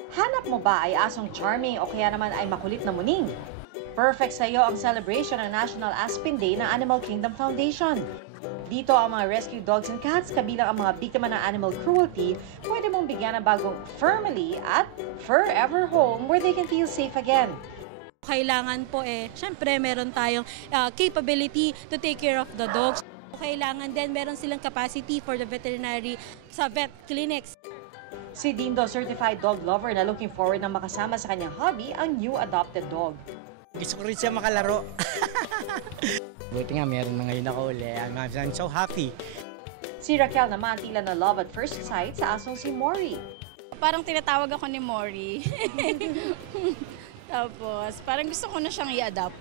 Hanap mo ba ay asong charming o kaya naman ay makulit na muning? Perfect sa iyo ang celebration ng National Aspen Day ng Animal Kingdom Foundation. Dito ang mga rescue dogs and cats kabilang ang mga biktima ng animal cruelty, pwede mong bigyan ng bagong family at forever home where they can feel safe again. Kailangan po syempre meron tayong capability to take care of the dogs. Kailangan din meron silang capacity for the veterinary sa vet clinics. Si Dindo, certified dog lover na looking forward na makasama sa kanyang hobby ang new adopted dog. Gusto ko rin siya makalaro. Buti nga meron na ngayon ako uli. I'm so happy. Si Raquel naman tila na love at first sight sa asong si Mori. Parang tinatawag ako ni Mori. Tapos parang gusto ko na siyang i-adopt.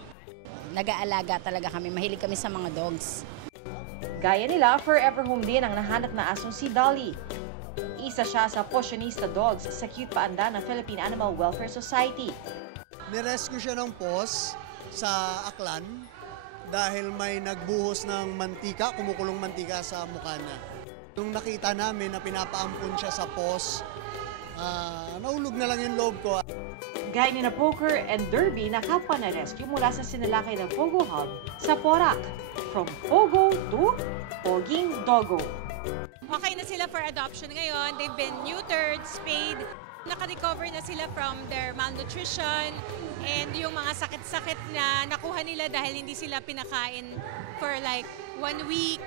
Nag-aalaga talaga kami, mahilig kami sa mga dogs. Gaya nila, forever home din ang nahanap na asong si Dolly. Isa siya sa Posionista Dogs sa Cute Paanda ng Philippine Animal Welfare Society. Nirescue siya ng POS sa Aklan dahil may nagbuhos ng mantika, kumukulong mantika sa mukha niya. Nung nakita namin na pinapaampun siya sa POS, naulog na lang yung loob ko. Gaya ni na Poker and Derby na kapwa na rescue mula sa sinalakay ng Pogo Hub sa Porac. From Pogo to Poging Doggo. Okay na sila for adoption ngayon. They've been neutered, spayed. Naka-recover na sila from their malnutrition and yung mga sakit-sakit na nakuha nila dahil hindi sila pinakain for like 1 week.